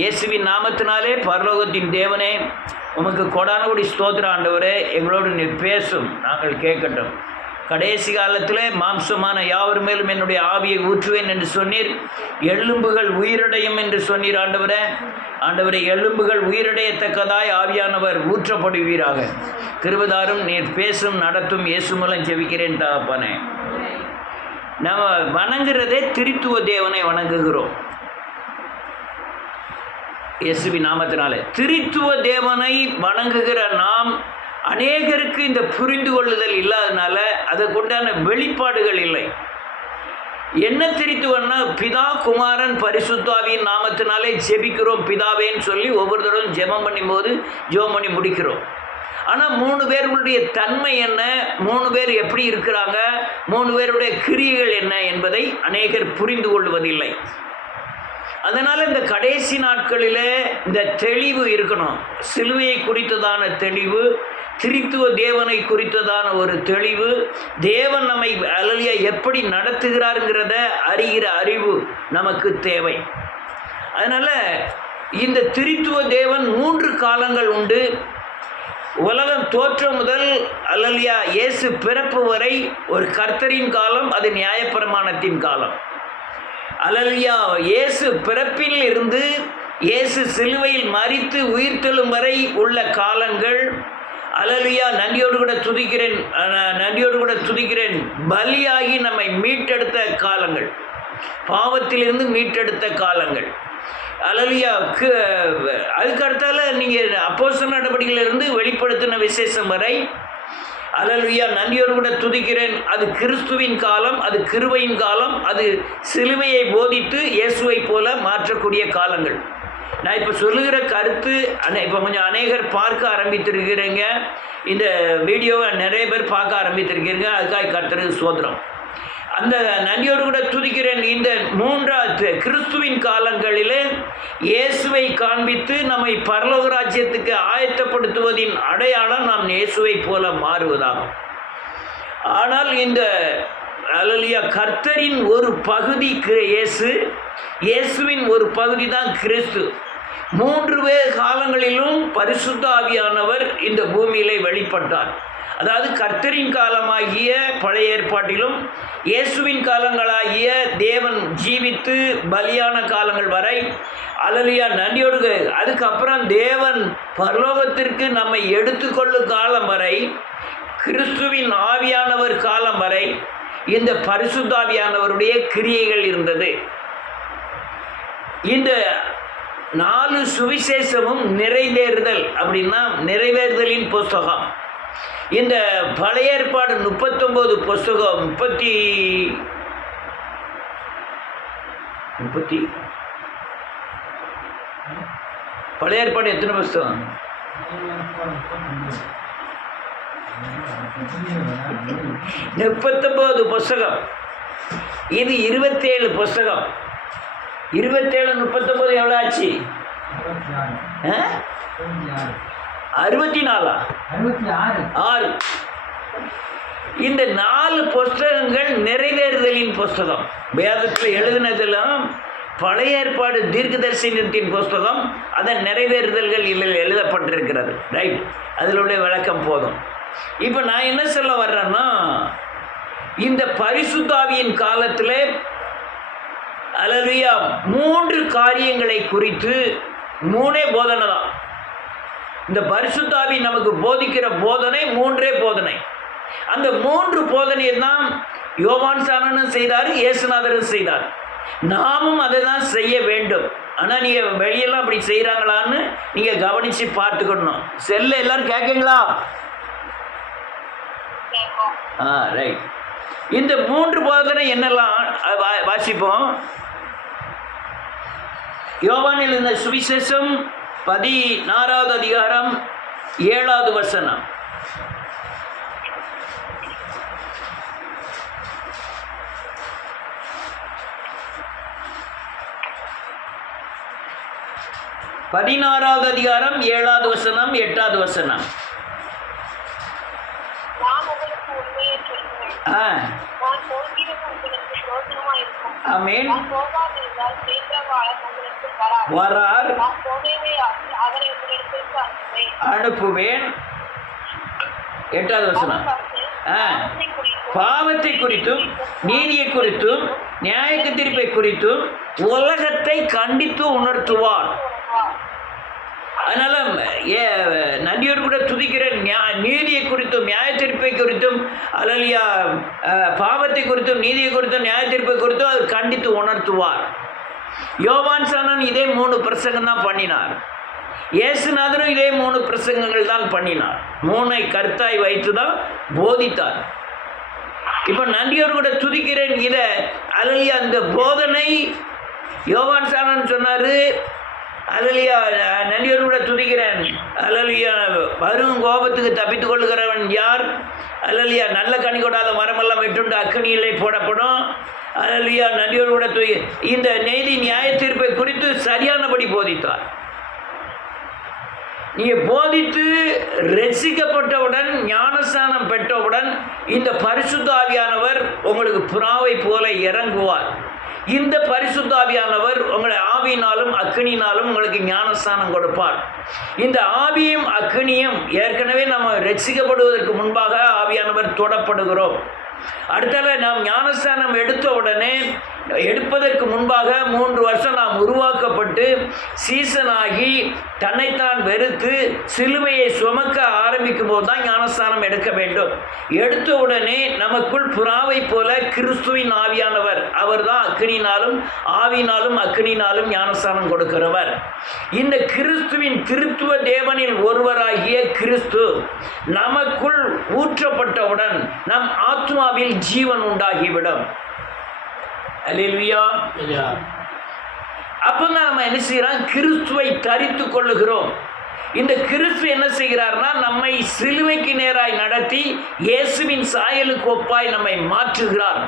இயேசுவின் நாமத்தினாலே பரலோகத்தின் தேவனே, உமக்கு கொடான கொடி ஸ்தோத்திர ஆண்டவரே. எங்களோடு நீர் பேசும், நாங்கள் கேட்கட்டும். கடைசி காலத்தில் மாம்சமான யாவர் மேலும் என்னுடைய ஆவியை ஊற்றுவேன் என்று சொன்னீர். எலும்புகள் உயிரடையும் என்று சொன்னீர் ஆண்டவரே. ஆண்டவரே, எலும்புகள் உயிரடையத்தக்கதாய் ஆவியானவர் ஊற்றப்படுவீராக. கிருபைதாரும், நீர் பேசும், நடத்தும். இயேசு மூலம் ஜெபிக்கிறேன் தகப்பனே. நம்ம வணங்குறதே திரித்துவ தேவனை வணங்குகிறோம். இயேசுவின் நாமத்தினாலே திரித்துவ தேவனை வணங்குகிற நாம் அநேகருக்கு இந்த புரிந்து கொள்ளுதல் இல்லாதனால அதற்குண்டான வெளிப்பாடுகள் இல்லை. என்ன திரித்துவன்னா, பிதா குமாரன் பரிசுத்தாவியின் நாமத்தினாலே ஜெபிக்கிறோம் பிதாவேன்னு சொல்லி ஒவ்வொரு தடவை ஜெபம் பண்ணும்போது ஜெபம் பண்ணி முடிக்கிறோம். ஆனால் 3 பேர்களுடைய தன்மை என்ன, 3 பேர் எப்படி இருக்கிறாங்க, 3 பேருடைய கிரியைகள் என்ன என்பதை அநேகர் புரிந்து கொள்வதில்லை. அதனால் இந்த கடைசி நாட்களில் இந்த தெளிவு இருக்கணும். சிலுவையை குறித்ததான தெளிவு, திரித்துவ தேவனை குறித்ததான ஒரு தெளிவு, தேவன் நம்மை அல்லேலூயா எப்படி நடத்துகிறாருங்கிறத அறிகிற அறிவு நமக்கு தேவை. அதனால் இந்த திரித்துவ தேவன் 3 காலங்கள் உண்டு. உலகம் தோற்றம் முதல் அல்லேலூயா இயேசு பிறப்பு வரை ஒரு கர்த்தரின் காலம், அது நியாயப்பிரமாணத்தின் காலம். அல்லேலூயா, இயேசு பிறப்பில் இருந்து இயேசு சிலுவையில் மரித்து உயிர்த்தெழும் வரை உள்ள காலங்கள். அல்லேலூயா, நன்றியோடு கூட துதிக்கிறேன். பலியாகி நம்மை மீட்டெடுத்த காலங்கள், பாவத்திலிருந்து மீட்டெடுத்த காலங்கள். அல்லேலூயா, அதுக்கு அடுத்தால நீங்கள் அப்போஸ்தலர் நடவடிக்கையிலிருந்து வெளிப்படுத்தின விசேஷம் வரை. அல்லேலூயா, நன்றியோடு கூட துதிக்கிறேன். அது கிறிஸ்துவின் காலம், அது கிருபையின் காலம், அது சிலுவையை போதித்து இயேசுவை போல மாற்றக்கூடிய காலங்கள். நான் இப்போ சொல்லுகிற கருத்து இப்போ கொஞ்சம் அநேகர் பார்க்க ஆரம்பித்திருக்கிறீங்க. இந்த வீடியோவை நிறைய பேர் பார்க்க ஆரம்பித்திருக்கிறீங்க. அதுக்காக கர்த்தருக்கு ஸ்தோத்திரம். அந்த நன்றியோடு கூட துதிக்கிறேன். இந்த 3 கிறிஸ்துவின் காலங்களிலே இயேசுவை காண்பித்து நம்மை பரலோக ராஜ்யத்துக்கு ஆயத்தப்படுத்துவதின் அடையாளம் நாம் இயேசுவை போல மாறுவதாகும். ஆனால் இந்த அல்லேலூயா கர்த்தரின் ஒரு பகுதி இயேசுவின் ஒரு பகுதி தான் கிறிஸ்து. 3 காலங்களிலும் பரிசுத்த ஆவியானவர் இந்த பூமியிலே வெளிப்பட்டார். அதாவது கர்த்தரின் காலமாகிய பழைய ஏற்பாட்டிலும் இயேசுவின் காலங்களாகிய தேவன் ஜீவித்து பலியான காலங்கள் வரை. அல்லேலூயா, நன்றியோடு. அதுக்கப்புறம் தேவன் பரலோகத்திற்கு நம்மை எடுத்துக்கொள்ளும் காலம் வரை, கிறிஸ்துவின் ஆவியானவர் காலம் வரை இந்த பரிசுத்த ஆவியானவருடைய கிரியைகள் இருந்தது. இந்த 4 சுவிசேஷமும் நிறைவேறுதல் அப்படின்னா நிறைவேறுதலின் புஸ்தகம். இந்த பழைய ஏற்பாடு 39 புஸ்தகம், 30 பழைய ஏற்பாடு எத்தனை புஸ்தகம்? 39 புஸ்தகம். இது 27 புஸ்தகம். 27 39 எவ்வளோ ஆச்சு? 64 இந்த 4 புஸ்தகங்கள் நிறைவேறுதலின் புஸ்தகம். வேதத்தில் எழுதினதெல்லாம் பழைய ஏற்பாடு தீர்க்கதரிசனத்தின் புஸ்தகம். அதன் நிறைவேறுதல்கள் எழுதப்பட்டிருக்கிறது. ரைட், அதில் உள்ள விளக்கம் போதும். இப்போ நான் என்ன சொல்ல வர்றேன்னா, இந்த பரிசுத்தாவியின் காலத்தில் அல்லேலூயா 3 காரியங்களை குறித்து 3 போதனை தான். இந்த பரிசுத்தாவி நமக்கு போதிக்கிற போதனை 3 போதனை. அந்த 3 போதனையை தான் யோவான் சாணனும் செய்தார், இயேசுநாதரும் செய்தார். நாமும் அதை தான் செய்ய வேண்டும். ஆனால் நீங்கள் வெளியெல்லாம் அப்படி செய்கிறாங்களான்னு நீங்கள் கவனித்து பார்த்துக்கணும். செல்ல எல்லாரும் கேட்குங்களா? ரைட். இந்த 3 போதனை என்னெல்லாம் வாசிப்போம். யோவானில் இந்த சுவிசேஷம் 16வது அதிகாரம் 7வது வசனம். பதினாறாவது அதிகாரம் 7வது வசனம் 8வது வசனம். ஆமென். வரார், அனுப்புவேன். 8வது வசனம். பாவத்தை குறித்தும் நீதியை குறித்தும் நியாய தீர்ப்பை குறித்தும் உலகத்தை கண்டித்து உணர்த்துவார். அதனால நன்றியோடு கூட துதிக்கிற நீதியை குறித்தும் நியாய தீர்ப்பை குறித்தும் அல்லையா பாவத்தை குறித்தும் நீதியை குறித்தும் நியாய தீர்ப்பை குறித்தும் அவர் கண்டித்து உணர்த்துவார். யோவான் சாணன் இதே 3 பிரசங்கம் தான் பண்ணினார். இயேசுநாதரும் இதே 3 பிரசங்கங்கள் தான் பண்ணினார். 3ஐ கருத்தாய் வைத்து தான் போதித்தார். இப்போ நன்றியோடு கூட துதிக்கிறேன் இதை அல்லையா அந்த போதனை யோவான் சாணன் சொன்னார். அல்லையா நன்றியோடு கூட துதிக்கிறேன் அல்லையா வரும் கோபத்துக்கு தப்பித்து கொள்கிறவன் யார்? அல்லையா நல்ல கனி கொடாத மரமெல்லாம் வெட்டுண்டு அக்கனியிலே போடப்படும். அல்லையா நன்றியோடு கூட இந்த நீதி நியாய தீர்ப்பை குறித்து சரியானபடி போதித்தார். நீங்கள் போதித்து ரசிக்கப்பட்டவுடன் ஞானஸ்நானம் பெற்றவுடன் இந்த பரிசுத்த ஆவியானவர் உங்களுக்கு புறாவை போல இறங்குவார். இந்த பரிசுத்த ஆவியானவர் உங்களை ஆவியினாலும் அக்கினியினாலும் உங்களுக்கு ஞானஸ்நானம் கொடுப்பார். இந்த ஆவியும் அக்கினியும் ஏற்கனவே நம்ம ரசிக்கப்படுவதற்கு முன்பாக ஆவியானவர் தொடப்படுகிறோம். அடுத்தால நாம் ஞானஸ்நானம் எடுத்த உடனே எடுப்பதற்கு முன்பாக 3 வருஷம் நாம் உருவாக்கப்பட்டு சீசனாகி தன்னைத்தான் வெறுத்து சிலுவையை சுமக்க ஆரம்பிக்கும் போது தான் ஞானஸ்நானம் எடுக்க வேண்டும். எடுத்த உடனே நமக்குள் புறாவை போல கிறிஸ்துவின் ஆவியானவர், அவர் தான் அக்கினினாலும் ஆவினாலும் அக்கினினாலும் ஞானஸ்நானம் கொடுக்கிறவர். இந்த கிறிஸ்துவின் திருத்துவ தேவனில் ஒருவராகிய கிறிஸ்து நமக்குள் ஊற்றப்பட்டவுடன் நம் ஆத்மாவில் ஜீவன் உண்டாகிவிடும். அல்லேலூயா. அப்பதான் நம்ம என்ன செய்யறோம்? கிறிஸ்துவை தரித்து கொள்ளுகிறோம். இந்த கிறிஸ்து என்ன செய்கிறார்னா நம்மை சிலுவைக்கு நேராய் நடத்தி இயேசுவின் சாயலுக்கு ஒப்பாய் நம்மை மாற்றுகிறார்.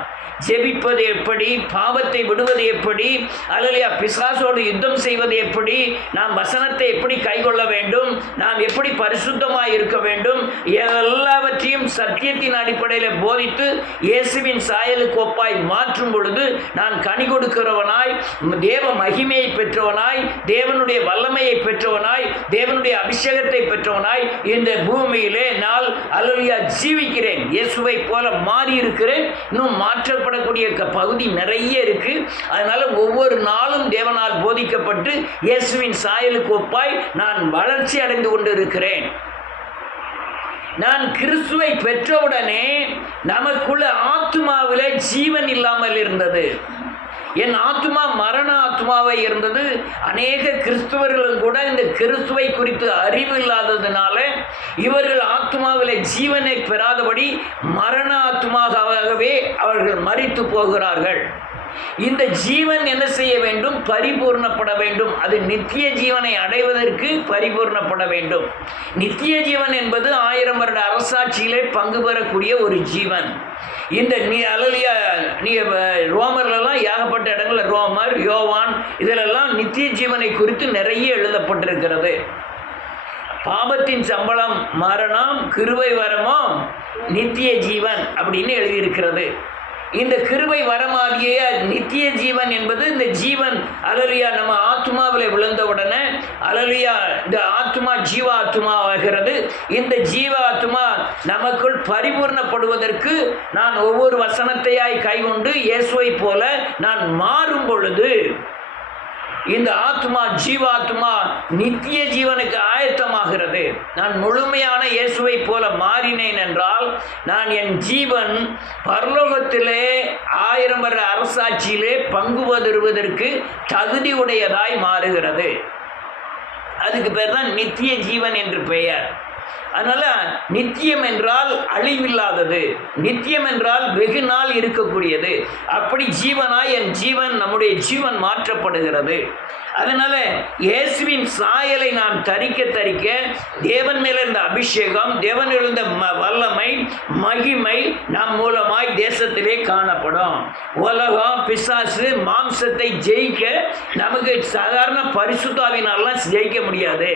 ஜெபிப்பது எப்படி, பாவத்தை விடுவது எப்படி, அல்லையா பிசாசோடு யுத்தம் செய்வது எப்படி, நாம் வசனத்தை எப்படி கைக்கொள்ள வேண்டும், நாம் எப்படி பரிசுத்தமாய் இருக்க வேண்டும், எல்லாவற்றையும் சத்தியத்தின் அடிப்படையில் போதித்து இயேசுவின் சாயலுக்கு ஒப்பாய் மாற்றும் பொழுது நான் கனி கொடுக்கிறவனாய், தேவ மகிமையை பெற்றவனாய், தேவனுடைய வல்லமையை பெற்றவனாய், தேவனுடைய அபிஷேகத்தை பெற்றவனாய் இந்த பூமியிலே நான் அல்லேலூயா ஜீவிக்கிறேன். இயேசுவை போல மாறி இருக்கிறேன். இன்னும் மாற்றப்படக்கூடிய பகுதி நிறைய இருக்கு. அதனால ஒவ்வொரு நாளும் தேவனால் போதிக்கப்பட்டு இயேசுவின் சாயலுக்கு ஒப்பாய் நான் வளர்ச்சி அடைந்து கொண்டு இருக்கிறேன். நான் கிறிஸ்துவை பெற்றவுடனே நமக்குள்ள ஆத்மாவிலே ஜீவன் இல்லாமல் இருந்தது. என் ஆத்மா மரண ஆத்மாவை இருந்தது. அநேக கிறிஸ்துவர்களும் கூட இந்த கிறிஸ்துவை குறித்து அறிவு இல்லாததுனால இவர்கள் ஆத்மாவிலே ஜீவனை பெறாதபடி மரண ஆத்மாவாகவே அவர்கள் மரித்து போகிறார்கள். இந்த ஜீவன் என்ன செய்ய வேண்டும்? பரிபூர்ணப்பட வேண்டும். அது நித்திய ஜீவனை அடைவதற்கு பரிபூர்ணப்பட வேண்டும். நித்திய ஜீவன் என்பது 1000 வருட அரசாட்சியிலே பங்கு பெறக்கூடிய ஒரு ஜீவன். இந்த ரோமர்லாம் ஏகப்பட்ட இடங்களில் ரோமர், யோவான் இதிலெல்லாம் நித்திய ஜீவனை குறித்து நிறைய எழுதப்பட்டிருக்கிறது. பாபத்தின் சம்பளம் மரணம், கிருபை வரமோ நித்திய ஜீவன் அப்படின்னு எழுதியிருக்கிறது. இந்த கிருபை வரமாகிய நித்திய ஜீவன் என்பது இந்த ஜீவன் அல்லேலூயா நம்ம ஆத்மாவில் விழுந்தவுடனே அல்லேலூயா இந்த ஆத்மா ஜீவ ஆத்மாவாகிறது. இந்த ஜீவ ஆத்மா நமக்குள் பரிபூர்ணப்படுவதற்கு நான் ஒவ்வொரு வசனத்தையாய் கைகொண்டு இயேசுவை போல நான் மாறும் பொழுது இந்த ஆத்மா ஜீவாத்மா நித்திய ஜீவனுக்கு ஆயத்தமாகிறது. நான் முழுமையான இயேசுவை போல மாறினேன் என்றால் நான் என் ஜீவன் பரலோகத்திலே 1000 வருட அரசாட்சியிலே பங்கு பெறுவதற்கு தகுதி உடையதாய் மாறுகிறது. அதுக்கு பேர் தான் நித்திய ஜீவன் என்று பெயர். அதனால் நித்தியம் என்றால் அழிவில்லாதது, நித்தியம் என்றால் வெகு நாள் இருக்கக்கூடியது. அப்படி ஜீவனாய் என் ஜீவன் நம்முடைய ஜீவன் மாற்றப்படுகிறது. அதனால் இயேசுவின் சாயலை நாம் தரிக்க தரிக்க தேவன் மேல் இருந்த அபிஷேகம், தேவன் இருந்த வல்லமை, மகிமை நம் மூலமாய் தேசத்திலே காணப்படும். உலகம் பிசாசு மாம்சத்தை ஜெயிக்க நமக்கு சாதாரண பரிசுத்தாவினாலாம் ஜெயிக்க முடியாது.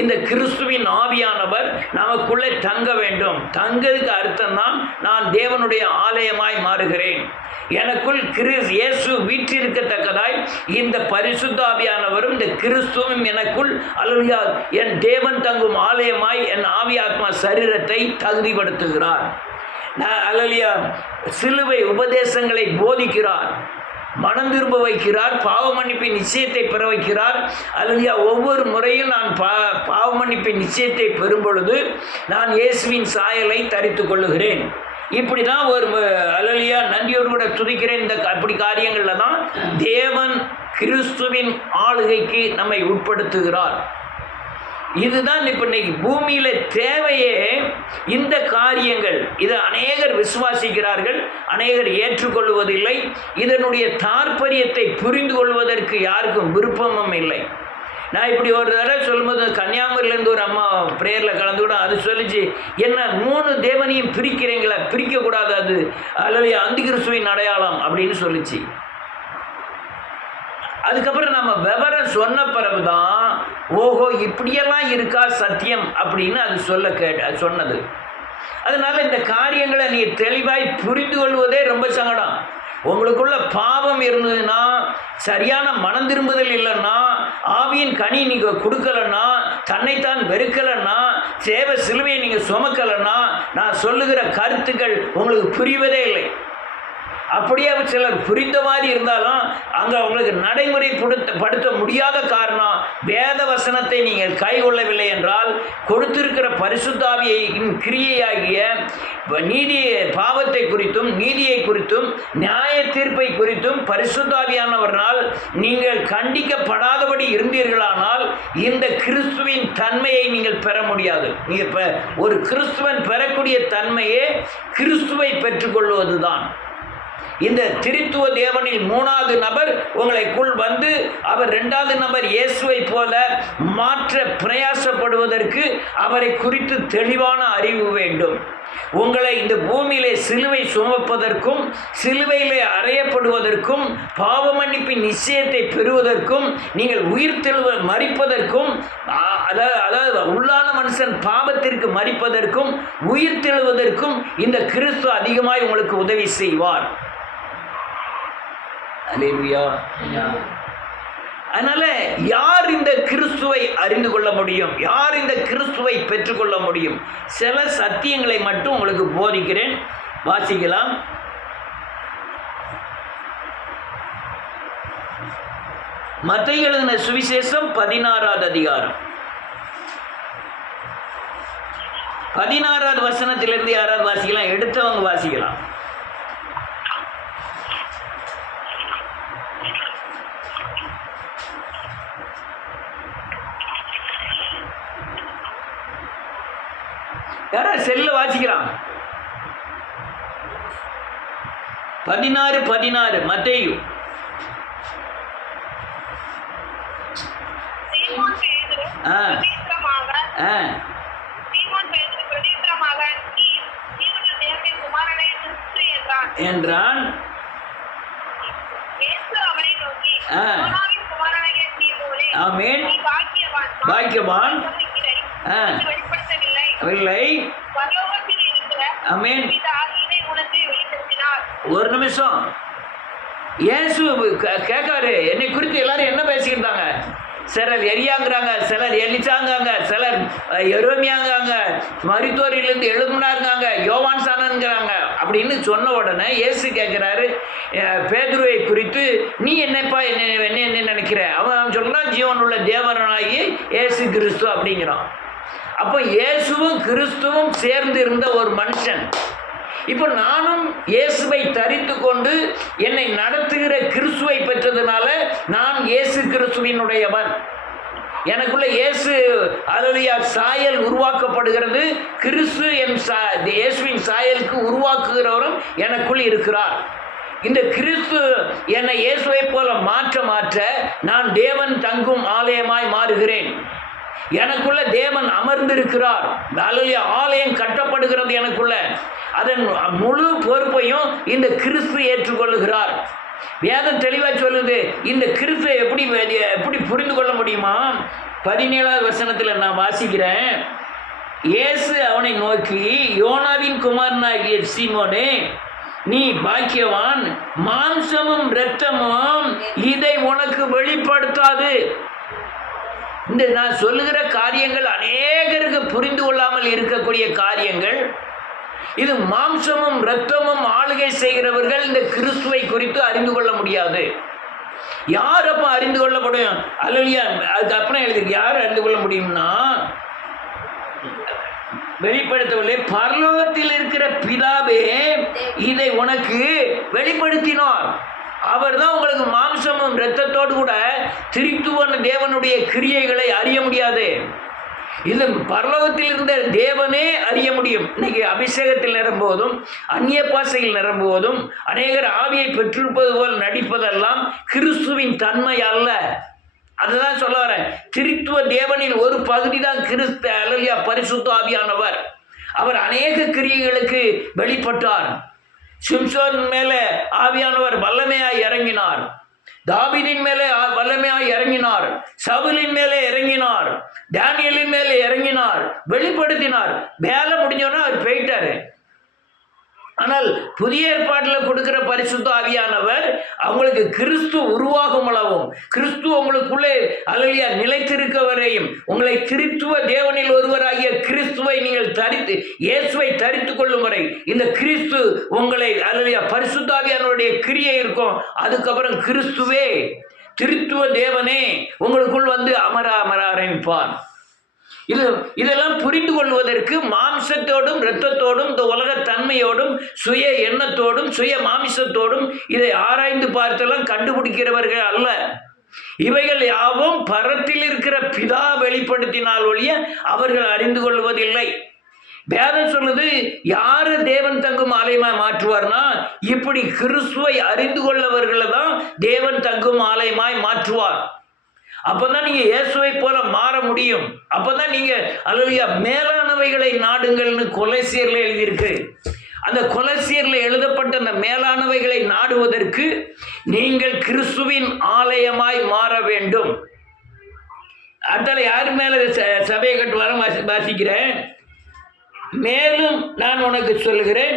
இந்த கிறிஸ்துவின் ஆவியானவர் நமக்குள்ளே தங்க வேண்டும். தங்கிறதுக்கு அர்த்தம் தான் நான் தேவனுடைய ஆலயமாய் மாறுகிறேன். எனக்குள் இயேசு வீற்றிருக்கத்தக்கதாய் இந்த பரிசுத்த ஆவியானவர் ஆவியானவரும் இந்த கிறிஸ்துவும் எனக்குள் அல்லேலூயா என் தேவன் தங்கும் ஆலயமாய் என் ஆவி ஆத்மா சரீரத்தை தகுதிப்படுத்துகிறார். அல்லேலூயா சிலுவை உபதேசங்களை போதிக்கிறார், மனம் திரும்ப வைக்கிறார், பாவ மன்னிப்பின் நிச்சயத்தை பெற வைக்கிறார். அல்லேலூயா ஒவ்வொரு முறையும் நான் பாவ மன்னிப்பின் நிச்சயத்தை பெறும் பொழுது நான் இயேசுவின் சாயலை தரித்து கொள்ளுகிறேன். இப்படி தான் ஒரு அல்லேலூயா நன்றியோடு கூட துதிக்கிறேன். இந்த அப்படி காரியங்களில் தான் தேவன் கிறிஸ்துவின் ஆளுகைக்கு நம்மை உட்படுத்துகிறார். இதுதான் இப்போ இன்னைக்கு பூமியில் தேவையே இந்த காரியங்கள். இதை அநேகர் விசுவாசிக்கிறார்கள், அநேகர் ஏற்றுக்கொள்வதில்லை. இதனுடைய தாற்பயத்தை புரிந்து கொள்வதற்கு யாருக்கும் விருப்பமும் இல்லை. நான் இப்படி ஒரு தடவை சொல்லும்போது கன்னியாகுமரியிலேருந்து ஒரு அம்மா ப்ரேயரில் கலந்து கூட அது சொல்லிச்சு, என்ன 3 தேவனையும் பிரிக்கிறீங்களா, பிரிக்கக்கூடாது, அது அல்லது அந்தி கிறிஸ்துவின் அடையாளம் அப்படின்னு சொல்லிச்சு. அதுக்கப்புறம் நம்ம விவரம் சொன்ன பிறகுதான் ஓஹோ இப்படியெல்லாம் இருக்கா சத்தியம் அப்படின்னு அது சொன்னது. அதனால இந்த காரியங்களை நீ தெளிவாய் புரிந்து கொள்வதே ரொம்ப சங்கடம். உங்களுக்குள்ள பாவம் இருந்ததுன்னா, சரியான மனம் திரும்புதல் இல்லைன்னா, ஆவியின் கனி நீங்கள் கொடுக்கலன்னா, தன்னைத்தான் வெறுக்கலைன்னா, சேவ சிலுவையை நீங்கள் சுமக்கலைன்னா, நான் சொல்லுகிற கருத்துக்கள் உங்களுக்கு புரிவதே இல்லை. அப்படியே சிலர் புரிந்த மாதிரி இருந்தாலும் அங்கே உங்களுக்கு நடைமுறைப்படுத்த முடியாத காரணம் வேத வசனத்தை நீங்கள் கைகொள்ளவில்லை என்றால், கொடுத்திருக்கிற பரிசுத்தாவியின் கிரியையாகிய நீதியை, பாவத்தை குறித்தும் நீதியை குறித்தும் நியாய தீர்ப்பை குறித்தும் பரிசுத்தாவியானவரால் நீங்கள் கண்டிக்கப்படாதபடி இருந்தீர்களானால் இந்த கிறிஸ்துவின் தன்மையை நீங்கள் பெற முடியாது. நீங்கள் ஒரு கிறிஸ்துவன் பெறக்கூடிய தன்மையே கிறிஸ்துவை பெற்றுக்கொள்வது தான். இந்த திரித்துவ தேவனில் 3வது நபர் உங்களுக்குள் வந்து அவர் 2வது நபர் இயேசுவை போல மாற்ற பிரயாசப்படுவதற்கு அவரை குறித்து தெளிவான அறிவு வேண்டும். உங்களை இந்த பூமியிலே சிலுவை சுமப்பதற்கும் சிலுவையிலே அறையப்படுவதற்கும் பாவ மன்னிப்பின் நிச்சயத்தை பெறுவதற்கும் நீங்கள் உயிர் மரிப்பதற்கும் அதாவது உள்ளான மனுஷன் பாவத்திற்கு மரிப்பதற்கும் உயிர் தெழுவதற்கும் இந்த கிறிஸ்து அதிகமாய் உங்களுக்கு உதவி செய்வார். அல்லேலூயா. அதனால யார் இந்த கிறிஸ்துவை அறிந்து கொள்ள முடியும், யார் இந்த கிறிஸ்துவை பெற்றுக்கொள்ள முடியும்? சில சத்தியங்களை மட்டும் உங்களுக்கு போதிக்கிறேன், வாசிக்கலாம். மத்தேயு எழுதின சுவிசேஷம் 16வது அதிகாரம் 16வது வசனத்திலிருந்து யாராவது வாசிக்கலாம்? எடுத்தவங்க வாசிக்கலாம். யாரா செல்ல வாசிக்கலாம்? 16 மத்தேயு. என்றான். ஆமென். பாக்கியவான் இல்லை. ஆமென். ஒரு நிமிஷம். இயேசு கேட்காரு, என்னை குறித்து எல்லாரும் என்ன பேசிக்கிட்டாங்க? சிலர் எரியாங்கிறாங்க, சிலர் எலிச்சாங்காங்க, சிலர் எரோமியாங்காங்க, மரித்தோரிலிருந்து எழுப்புனாருங்காங்க, யோவான் சானன்கிறாங்க அப்படின்னு சொன்ன உடனே இயேசு கேட்குறாரு பேதுருவை குறித்து, நீ என்னப்பா என்ன நினைக்கிற? அவன் சொல்கிறான், ஜீவன் உள்ள தேவனாகி இயேசு கிறிஸ்து அப்படிங்கிறான். அப்போ இயேசுவும் கிறிஸ்துவும் சேர்ந்து இருந்த ஒரு மனுஷன். இப்போ நானும் இயேசுவை தரித்து கொண்டு என்னை நடத்துகிற கிறிஸ்துவை பெற்றதுனால நான் இயேசு கிறிஸ்துவினுடையவன். எனக்குள்ள இயேசு அல்லேலூயா சாயல் உருவாக்கப்படுகிறது. கிறிஸ்து என் இயேசுவின் சாயலுக்கு உருவாக்குகிறவரும் எனக்குள் இருக்கிறார். இந்த கிறிஸ்து என்னை இயேசுவை போல மாற்ற நான் தேவன் தங்கும் ஆலயமாய் மாறுகிறேன். எனக்குள்ள தேவன் அமர்ந்திருக்கிறார். அல்லேலூயா. ஆலயம் கட்டப்படுகிறது எனக்குள்ள. அதன் முழு பொறுப்பையும் இந்த கிறிஸ்து ஏற்றுக்கொள்ளுகிறார். வேதம் தெளிவாக சொல்லுது. இந்த கிறிஸ்துவை எப்படி புரிந்து கொள்ள முடியுமா? 17வது வசனத்தில் நான் வாசிக்கிறேன். இயேசு அவனை நோக்கி, யோனாவின் குமாரனாகிய சீமோனே, நீ பாக்கியவான், மாம்சமும் இரத்தமும் இதை உனக்கு வெளிப்படுத்தாது. இந்த நான் சொல்லுகிற காரியங்கள் அநேகருக்கு புரிந்து கொள்ளாமல் இருக்கக்கூடிய காரியங்கள். இது மாம்சமும் இரத்தமும் ஆளுகை செய்கிறவர்கள் இந்த கிறிஸ்துவை குறித்து அறிந்து கொள்ள முடியாது. யார் அப்ப அறிந்து கொள்ள முடியும்? அல்லேலூயா. அதுக்கு அப்புறம் எழுதி யார் அறிந்து கொள்ள முடியும்னா, வெளிப்படுத்தவில்லை, பரலோகத்தில் இருக்கிற பிதாவே இதை உனக்கு வெளிப்படுத்தினார். அவர் தான் உங்களுக்கு மாம்சமும் இரத்தத்தோடு கூட திரித்துவன தேவனுடைய கிரியைகளை அறிய முடியாது. இது பரலோகத்தில் இருந்த தேவனே அறிய முடியும். இன்னைக்கு அபிஷேகத்தில் நிரம்புவதும் அந்நிய பாசையில் நிரம்புவதும் அநேகர் ஆவியை பெற்றிருப்பது போல் நடிப்பதெல்லாம் கிறிஸ்துவின் தன்மை அல்ல. அதுதான் சொல்ல வரேன். திரித்துவ தேவனில் ஒரு பகுதி தான் கிறிஸ்து, அல்லேலூயா, பரிசுத்த ஆவியானவர். அவர் அநேக கிரியைகளுக்கு வெளிப்பட்டார். சிம்சோன் மேலே ஆவியானவர் வல்லமையாய் இறங்கினார். தாவீதின் மேலே வல்லமையாய் இறங்கினார். சவுலின் மேலே இறங்கினார். தானியேலின் மேலே இறங்கினார், வெளிப்படுத்தினார். வேலை முடிஞ்சோன்னா அவர் போயிட்டாரு. ஆனால் புதிய ஏற்பாட்டில் கொடுக்கிற பரிசுத்த ஆவியானவர் அவங்களுக்கு கிறிஸ்து உருவாகும் அளவும், கிறிஸ்து உங்களுக்குள்ளே அல்லேலூயா நிலைத்திருக்க வரையும், உங்களை திரித்துவ தேவனில் ஒருவராகிய கிறிஸ்துவை நீங்கள் தரித்து, இயேசுவை தரித்து கொள்ளும் வரை இந்த கிறிஸ்து உங்களை அல்லேலூயா பரிசுத்த ஆவியானவருடைய கிரியை இருக்கும். அதுக்கப்புறம் கிறிஸ்துவே திரித்துவ தேவனே உங்களுக்குள் வந்து அமர ஆரம்பிப்பார். இதெல்லாம் புரிந்து கொள்வதற்கு மாம்சத்தோடும் இரத்தத்தோடும் இந்த உலக தன்மையோடும் சுய எண்ணத்தோடும் சுய மாமிசத்தோடும் இதை ஆராய்ந்து பார்த்தெல்லாம் கண்டுபிடிக்கிறவர்கள் அல்ல. இவைகள் யாவும் பரத்தில் இருக்கிற பிதா வெளிப்படுத்தினால் ஒழிய அவர்கள் அறிந்து கொள்வதில்லை. வேதம் சொல்லுது, யாரு தேவன் தங்கும் ஆலயமாய் மாற்றுவார்னா, இப்படி கிறிஸ்துவை அறிந்து கொள்ளவர்களை தான் தேவன் தங்கும் ஆலயமாய் மாற்றுவார். அப்பதான் நீங்க இயேசுவை போல மாற முடியும். அப்பதான் நீங்க அல்லேலூயா மேலானவைகளை நாடுங்கள்னு கொலோசியர்ல எழுதியிருக்கு. அந்த கொலோசியர்ல எழுதப்பட்ட அந்த மேலானவைகளை நாடுவதற்கு நீங்கள் கிறிஸ்துவின் ஆலயமாய் மாற வேண்டும். அடுத்த யார் மேல சபையை கட்டுவார வாசிக்கிறேன். மேலும் நான் உனக்கு சொல்லுகிறேன்,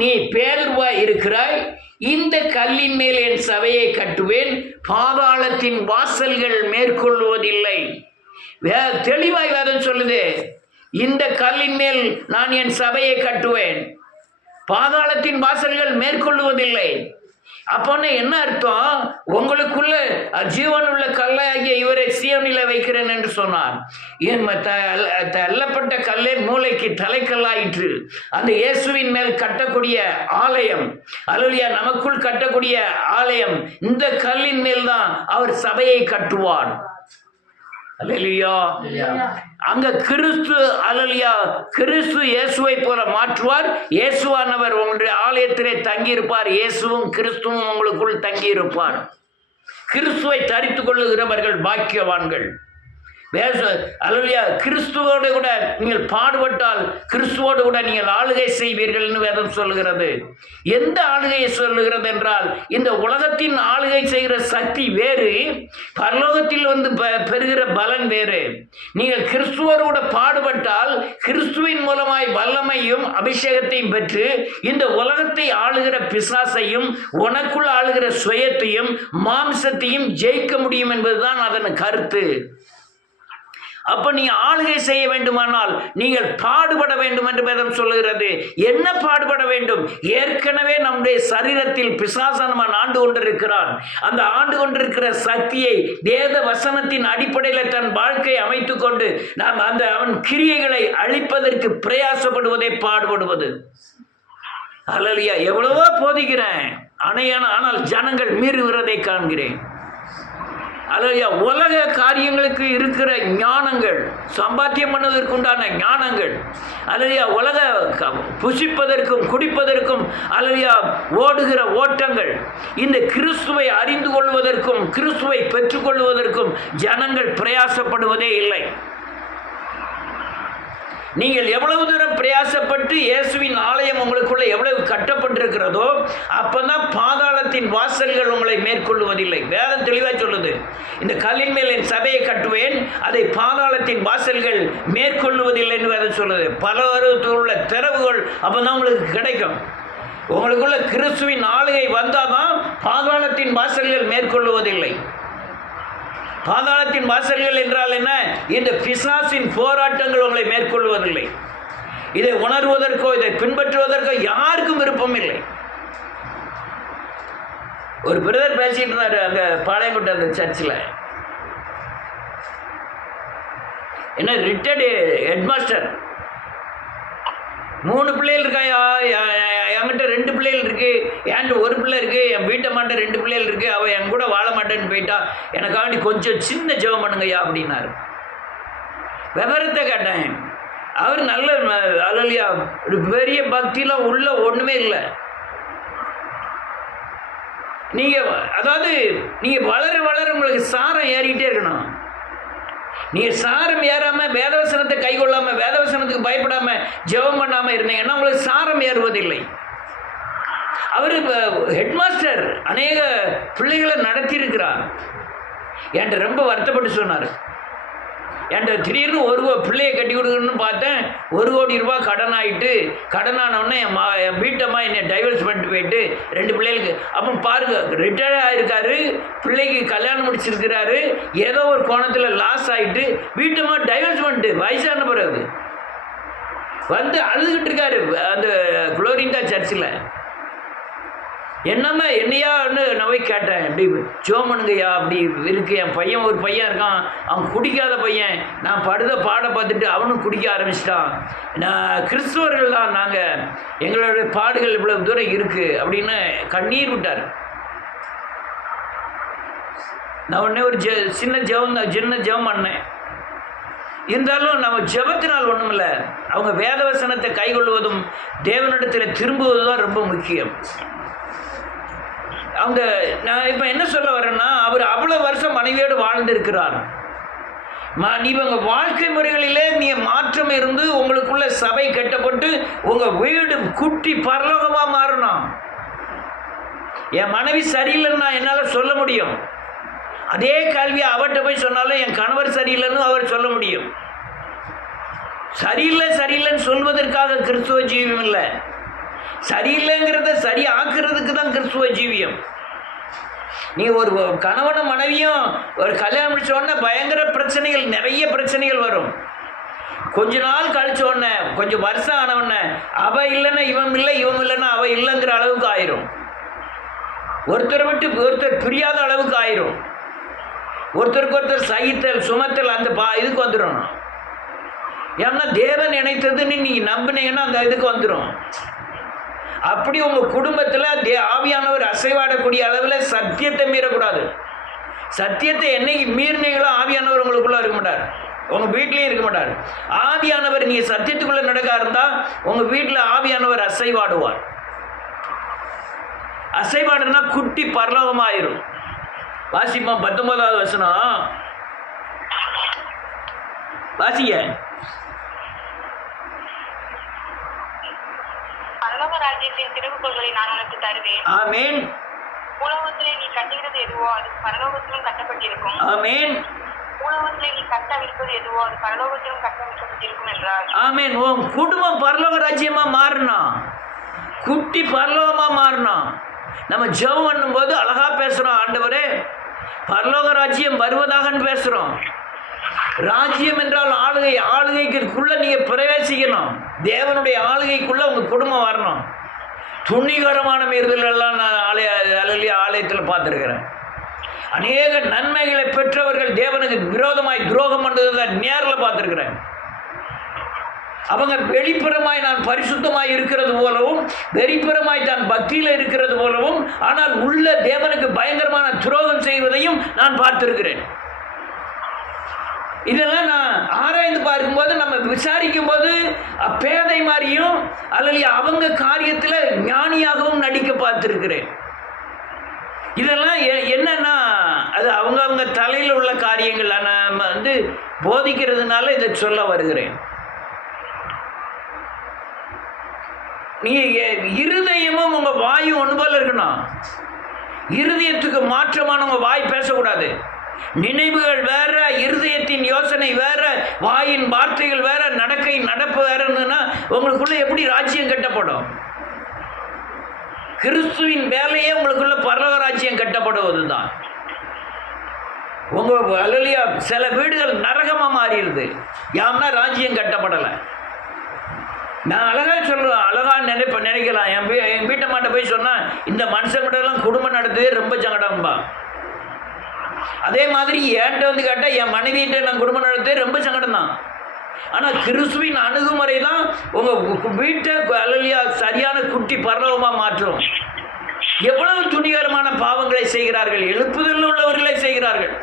நீ பேதுருவாய் இருக்கிறாய், இந்த கல்லின் மேல் என் சபையை கட்டுவேன், பாதாளத்தின் வாசல்கள் மேற்கொள்வதில்லை. தெளிவாய் வேதம் சொல்லுது, இந்த கல்லின் மேல் நான் என் சபையை கட்டுவேன், பாதாளத்தின் வாசல்கள் மேற்கொள்வதில்லை. அப்போன்னு என்ன அர்த்தம்? உங்களுக்குள்ள ஜீவன் உள்ள கல்லாகிய இவரை சீயோனில வைக்கிறேன் என்று சொன்னார். தள்ளப்பட்ட கல்லே மூளைக்கு தலைக்கல்லாயிற்று. அந்த இயேசுவின் மேல் கட்டக்கூடிய ஆலயம், அல்லேலூயா, நமக்குள் கட்டக்கூடிய ஆலயம், இந்த கல்லின் மேல் தான் அவர் சபையை கட்டுவார். அல்லேலூயா. அங்க கிறிஸ்து அல்லேலூயா கிறிஸ்து இயேசுவை போல மாற்றுவார். இயேசுவானவர் உங்களுடைய ஆலயத்திலே தங்கியிருப்பார். இயேசுவும் கிறிஸ்துவும் உங்களுக்குள் தங்கியிருப்பார். கிறிஸ்துவை தரித்து கொள்ளுகிறவர்கள் பாக்கியவான்கள். அல்லேலூயா. கிறிஸ்துவோடு கூட நீங்கள் பாடுபட்டால் கிறிஸ்துவோடு கூட நீங்கள் ஆளுகை செய்வீர்கள் என்று வேதம் சொல்லுகிறது. எந்த ஆளுகையை சொல்லுகிறது என்றால், இந்த உலகத்தின் ஆளுகை செய்கிற சக்தி வேறு, பரலோகத்தில் வந்து பெறுகிற பலன் வேறு. நீங்கள் கிறிஸ்துவோடு கூட பாடுபட்டால் கிறிஸ்துவின் மூலமாய் வல்லமையும் அபிஷேகத்தையும் பெற்று இந்த உலகத்தை ஆளுகிற பிசாசையும் உனக்குள் ஆளுகிற சுயத்தையும் மாம்சத்தையும் ஜெயிக்க முடியும் என்பதுதான் அதன் கருத்து. அப்ப நீ ஆளுகை செய்ய வேண்டுமானால் நீங்கள் பாடுபட வேண்டும் என்று வேதம் சொல்லுகிறது. என்ன பாடுபட வேண்டும்? ஏற்கனவே நம்முடைய சரீரத்தில் பிசாசானவன் ஆண்டு கொண்டிருக்கிறான். அந்த ஆண்டு கொண்டிருக்கிற சக்தியை வேத வசனத்தின் அடிப்படையில் தன் வாழ்க்கையை அமைத்துக் கொண்டு நாம் அந்த அவன் கிரியைகளை அழிப்பதற்கு பிரயாசப்படுவதை பாடுபடுவது. அல்லேலூயா. எவ்வளவோ போதிக்கிறேன், ஆனால் ஜனங்கள் மீறுகிறதை காண்கிறேன். அல்லேலூயா. உலக காரியங்களுக்கு இருக்கிற ஞானங்கள், சம்பாத்தியம் பண்ணுவதற்குண்டான ஞானங்கள், அல்லேலூயா, உலக புசிப்பதற்கும் குடிப்பதற்கும் அல்லேலூயா ஓடுகிற ஓட்டங்கள், இந்த கிறிஸ்துவை அறிந்து கொள்வதற்கும் கிறிஸ்துவை பெற்றுக்கொள்வதற்கும் ஜனங்கள் பிரயாசப்படுவதே இல்லை. நீங்கள் எவ்வளவு தூரம் பிரயாசப்பட்டு இயேசுவின் ஆலயம் உங்களுக்குள்ள எவ்வளவு கட்டப்பட்டிருக்கிறதோ அப்பதான் பாதாளத்தின் வாசல்கள் உங்களை மேற்கொள்வதில்லை. வேதம் தெளிவாக சொல்லுது, இந்த கல்லின் மேல் என் சபையை கட்டுவேன், அதை பாதாளத்தின் வாசல்கள் மேற்கொள்வதில்லை என்று வேதம் சொல்லுது. பல உள்ள திறவுகள் அப்பதான் உங்களுக்கு கிடைக்கும். உங்களுக்குள்ள கிறிஸ்துவின் ஆளுகை வந்தாதான் பாதாளத்தின் வாசல்கள் மேற்கொள்வதில்லை. பாதாளத்தின் வாசல்கள் என்றால் என்ன? இந்த பிசாசின் போராட்டங்கள் உங்களை மேற்கொள்வதில்லை. இதை உணர்வதற்கோ இதை பின்பற்றுவதற்கோ யாருக்கும் விருப்பம் இல்லை. ஒரு பிரதர் பேசிட்டு இருந்தாரு அங்க பாளையங்கோட்டை அந்த சர்ச்சில். என்ன ரிட்டையர்டு ஹெட்மாஸ்டர், 3 பிள்ளைகள் இருக்காயா, என்கிட்ட 2 பிள்ளைகள் இருக்கு, என்கிட்ட 1 பிள்ளை இருக்கு, என் வீட்டை மாட்ட 2 பிள்ளைகள் இருக்கு, அவள் என் கூட வாழ மாட்டேன்னு போயிட்டா, எனக்காண்டி கொஞ்சம் சின்ன ஜெபம் பண்ணுங்கய்யா அப்படின்னாரு. விவரத்தை கேட்டேன். அவர் நல்ல அல்லையா ஒரு பெரிய பக்தியெலாம் உள்ள ஒன்றுமே இல்லை. நீங்கள் அதாவது நீங்கள் வளர வளர உங்களுக்கு சாரம் ஏறிக்கிட்டே இருக்கணும். நீங்கள் சாரம் ஏறாமல் வேதவசனத்தை கைகொள்ளாமல் வேதவசனத்துக்கு பயப்படாமல் ஜெபம் பண்ணாமல் இருந்தீங்கன்னா உங்களுக்கு சாரம் ஏறுவதில்லை. அவர் இப்போ ஹெட்மாஸ்டர் அநேக பிள்ளைகளை நடத்தியிருக்கிறார். என்கிட்ட ரொம்ப வருத்தப்பட்டு சொன்னார். என்கிட்ட திடீர்னு ஒரு பிள்ளையை கட்டி கொடுக்கணும்னு பார்த்தேன், 1 கோடி ரூபா கடன் ஆகிட்டு, கடன் ஆனவுடனே என் வீட்டம்மா என்னை டைவர்ஸ் பண்ணிட்டு போயிட்டு 2 பிள்ளைகளுக்கு. அப்போ பாருங்கள், ரிட்டையர்ட் ஆகிருக்காரு, பிள்ளைக்கு கல்யாணம் முடிச்சிருக்கிறாரு, ஏதோ ஒரு கோணத்தில் லாஸ் ஆகிட்டு வீட்டம்மா டைவர்ஸ் பண்ணிட்டு வயசான பிறகு வந்து அழுதுகிட்டு இருக்காரு அந்த குளோரிங்கா சர்ச்சில். என்னையான்னு நான் போய் கேட்டேன், இப்படி ஜோமனுங்கய்யா அப்படி இருக்கு, என் பையன் ஒரு பையன் இருக்கான், அவன் குடிக்காத பையன், நான் பாட பார்த்துட்டு அவனும் குடிக்க ஆரம்பிச்சிட்டான், நான் கிறிஸ்துவர்கள் தான் நாங்கள், எங்களுடைய பாடுகள் இவ்வளவு தூரம் இருக்குது அப்படின்னு கண்ணீர் விட்டார். நான் உடனே ஒரு சின்ன ஜெபம் பண்ணேன். இருந்தாலும் நம்ம ஜெபத்தினால் ஒன்றும் இல்லை, அவங்க வேதவசனத்தை கைக்கொள்வதும் தேவனிடத்தில் திரும்புவதும் தான் ரொம்ப முக்கியம். அவங்க நான் இப்போ என்ன சொல்ல வரேன்னா, அவர் அவ்வளோ வருஷம் மனைவியோடு வாழ்ந்திருக்கிறார். இவங்க வாழ்க்கை முறைகளிலே நீ மாற்றம் இருந்து உங்களுக்குள்ள சபை கட்டப்பட்டு உங்கள் வீடு குட்டி பரலோகமாக மாறணும். என் மனைவி சரியில்லைன்னு என்னால் சொல்ல முடியும். அதே கேள்வியை அவர்கிட்ட போய் சொன்னாலும் என் கணவர் சரியில்லைன்னு அவர் சொல்ல முடியும். சரியில்லைன்னு சொல்வதற்காக கிறிஸ்துவ ஜீவியம் இல்லை, சரியில்லைங்கிறத சரி ஆக்குறதுக்கு தான் கிறிஸ்துவ ஜீவியம். நீ ஒரு கணவனும் மனைவியும் ஒரு கல்யாணம் முடிச்ச உடனே பயங்கர பிரச்சனைகள், நிறைய பிரச்சனைகள் வரும். கொஞ்ச நாள் கழிச்ச உடனே, கொஞ்சம் வருஷம் ஆன உடனே அவ இல்லைன்னா இவன் இல்லை, இவன் இல்லைன்னா அவ இல்லைங்கிற அளவுக்கு ஆயிரும். ஒருத்தரை விட்டு ஒருத்தர் பிரியாத அளவுக்கு ஆயிரும். ஒருத்தருக்கு ஒருத்தர் சகித்தல் சுமத்தல் அந்த இதுக்கு வந்துடும். ஏன்னா தேவன் நினைத்ததுன்னு நீங்கள் நம்பினீங்கன்னா அந்த இதுக்கு வந்துடும். அப்படி உங்கள் குடும்பத்தில் ஆவியானவர் அசைவாடக்கூடிய அளவில் சத்தியத்தை மீறக்கூடாது. சத்தியத்தை என்னைக்கு மீறினீங்களோ ஆவியானவர் உங்களுக்குள்ளே இருக்க மாட்டார், உங்கள் வீட்லேயும் இருக்க மாட்டார். ஆவியானவர் நீங்கள் சத்தியத்துக்குள்ளே நடக்க இருந்தால் உங்கள் வீட்டில் ஆவியானவர் அசைவாடுவார். அசைவாடுனா குட்டி பரலோகமாயிரும். வாசிப்போம் 19வது வசனம் வாசிங்க. ராஜ்யத்தின் திறவுகோல்களை நான் உனக்கு தருவேன். ஆமென். பூலோகத்திலே நீ கட்டுகிறது எதுவோ அது பரலோகத்திலும் கட்டப்பட்டிருக்கும். ஆமென். பூலோகத்திலே நீ கட்டவிழ்ப்பது எதுவோ அது பரலோகத்திலும் கட்டவிழ்க்கப்பட்டிருக்கும் என்றார். ஆமென். உன் குடும்பம் பரலோக ராஜ்யமா மாறணும், குட்டி பரலோகமா மாறணும். நம்ம ஜெபம் பண்ணும்போது அழகா பேசுறோம், ஆண்டவரே பரலோக ராஜ்யம் வருவதாகன்னு பேசுறோம். ராஜ்யம் என்றால் ஆளுகை, ஆளுகைக்குள்ள நீங்க பிரவேசிக்கணும். தேவனுடைய ஆளுகைக்குள்ள உங்க குடும்பம் வரணும். துணிகரமான மீறுதல் எல்லாம் நான் ஆலயத்தில் பார்த்துருக்கிறேன். அநேக நன்மைகளை பெற்றவர்கள் தேவனுக்கு விரோதமாய் துரோகம் பண்ணுறதை நேரில் பார்த்துருக்கிறேன். அவங்க வெளிப்புறமாய் நான் பரிசுத்தமாய் இருக்கிறது போலவும், வெளிப்புறமாய் தான் பக்தியில் இருக்கிறது போலவும், ஆனால் உள்ள தேவனுக்கு பயங்கரமான துரோகம் செய்வதையும் நான் பார்த்திருக்கிறேன். இதெல்லாம் நான் ஆராய்ந்து பார்க்கும்போது, நம்ம விசாரிக்கும் போது பேதை மாதிரியும் அல்லது அவங்க காரியத்தில் ஞானியாகவும் நடிக்க பார்த்துருக்கிறேன். இதெல்லாம் என்னன்னா அது அவங்க தலையில் உள்ள காரியங்கள் நான் வந்து போதிக்கிறதுனால இதை சொல்ல வருகிறேன். நீ இருதயமும் உங்க வாயும் ஒன்று போல இருக்கணும். இருதயத்துக்கு மாற்றமான உங்க வாய் பேசக்கூடாது. நினைவுகள் வேற, இருதயத்தின் யோசனை வேற, வாயின் வார்த்தைகள் வேற, நடப்பு வேற இருந்ததுன்னா உங்களுக்குள்ள எப்படி ராஜ்யம் கட்டப்படும்? கிறிஸ்துவின் வேலையே உங்களுக்குள்ள பரலோக ராஜ்யம் கட்டப்படுவது தான். உங்க அல்லேலூயா சில வீடுகள் நரகமா மாறிடுது, யாருன்னா ராஜ்யம் கட்டப்படலை. நான் அழகாக சொல்லுவேன், அழகாக நினைக்கலாம். என் வீட்டை மாட்ட போய் சொன்னால் இந்த மனுஷங்கிட்டலாம் குடும்பம் நடத்துதே ரொம்ப சங்கடம்பா. அதே மாதிரி என்கிட்ட வந்து கேட்டால் என் மனைவியிட்ட நான் குடும்பம் நடத்துதே ரொம்ப சங்கடம் தான். ஆனால் கிறிஸ்துவின் அணுகுமுறை தான் உங்கள் வீட்டை அல்லேலூயா சரியான குட்டி பரலோகமாக மாற்றும். எவ்வளவு துணிகரமான பாவங்களை செய்கிறார்கள், எழுப்புதல் உள்ளவர்களை செய்கிறார்கள்.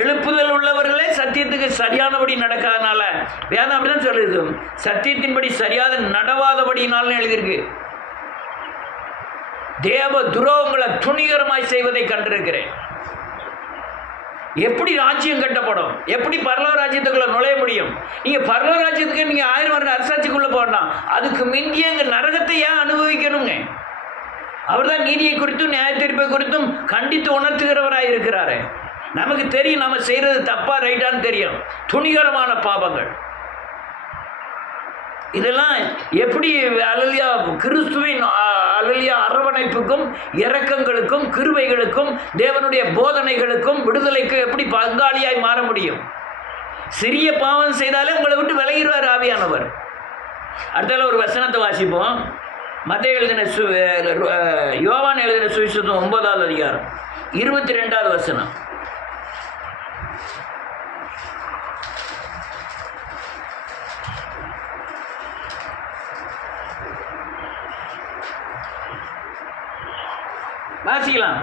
எழுப்புதல் உள்ளவர்களே சத்தியத்துக்கு சரியானபடி நடக்காதனால வேதம் அப்படிதான் சொல்லுது, சத்தியத்தின்படி சரியாக நடவாதபடினாலும் எழுதியிருக்கு. தேவ துரோகங்களை துணிகரமாய் செய்வதை கண்டிருக்கிறேன். எப்படி ராஜ்யம் கட்டப்படும், எப்படி பரலோக ராஜ்யத்துக்குள்ள நுழைய முடியும்? நீங்க பரலோக ராஜ்யத்துக்கு நீங்க 1000 வருட அரசாட்சிக்குள்ள போகலாம், அதுக்கு முந்திய எங்க நரகத்தை ஏன் அனுபவிக்கணுங்க? அவர் தான் நீதியை குறித்தும் நியாய தீர்ப்பை குறித்தும் கண்டித்து உணர்த்துகிறவராக இருக்கிறாரு. நமக்கு தெரியும் நம்ம செய்கிறது தப்பா ரைட்டான்னு தெரியும். துணிகரமான பாவங்கள் இதெல்லாம் எப்படி அல்லேலூயா கிறிஸ்துவின் அல்லேலூயா அரவணைப்புக்கும் இரக்கங்களுக்கும் கிருபைகளுக்கும் தேவனுடைய போதனைகளுக்கும் விடுதலைக்கு எப்படி பங்காளியாய் மாற முடியும்? சிறிய பாவம் செய்தாலே உங்களை விட்டு விலகிடுவார் ஆவியானவர். அடுத்தால ஒரு வசனத்தை வாசிப்போம். மத்தேயு எழுதின யோவான் எழுதின சுவிசேஷம் 9வது அதிகாரம் 22வது வசனம். வாசிக்கலாம்.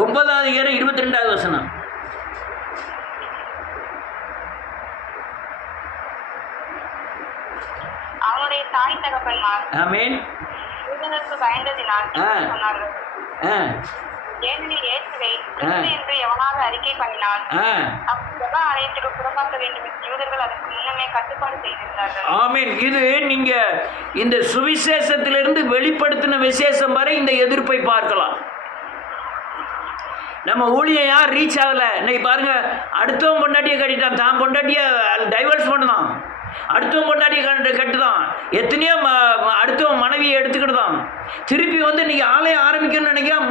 ஒன்பதாவது அதிகாரம் 22வது வசனம். அவனுடைய தாய் தகப்பன்மார் ஆமென் யூதனுக்கு பயந்ததினால் சொன்னார்கள். ஏனெனில் இயேசுவை கிறிஸ்து என்று எவனாவது அறிக்கை பண்ணினான் அப்ப ஆலயத்துக்கு புறம்பாக்க வேண்டும் என்று யூதர்கள் அதற்கு முன்னமே கட்டுப்பாடு செய்திருந்தார்கள். ஆமென். இது நீங்க இந்த சுவிசேஷத்திலிருந்து வெளிப்படுத்தின விசேஷம் வரை இந்த எதிர்ப்பை பார்க்கலாம். நம்ம ஊழியம் யார் ரீச் ஆகலை. இன்னைக்கு பாருங்க, அடுத்தவன் பொண்டாட்டியை கட்டிட்டான், தான் பொண்டாட்டியை டைவர்ஸ் பண்ணுதான், அடுத்தவன் பொண்டாட்டியை கட்டுதான், எத்தனையோ அடுத்தவன் மனைவியை எடுத்துக்கிட்டு தான் திருப்பி வந்து இன்னைக்கு ஆலயம் ஆரம்பிக்கணும்னு நினைக்கிறேன்.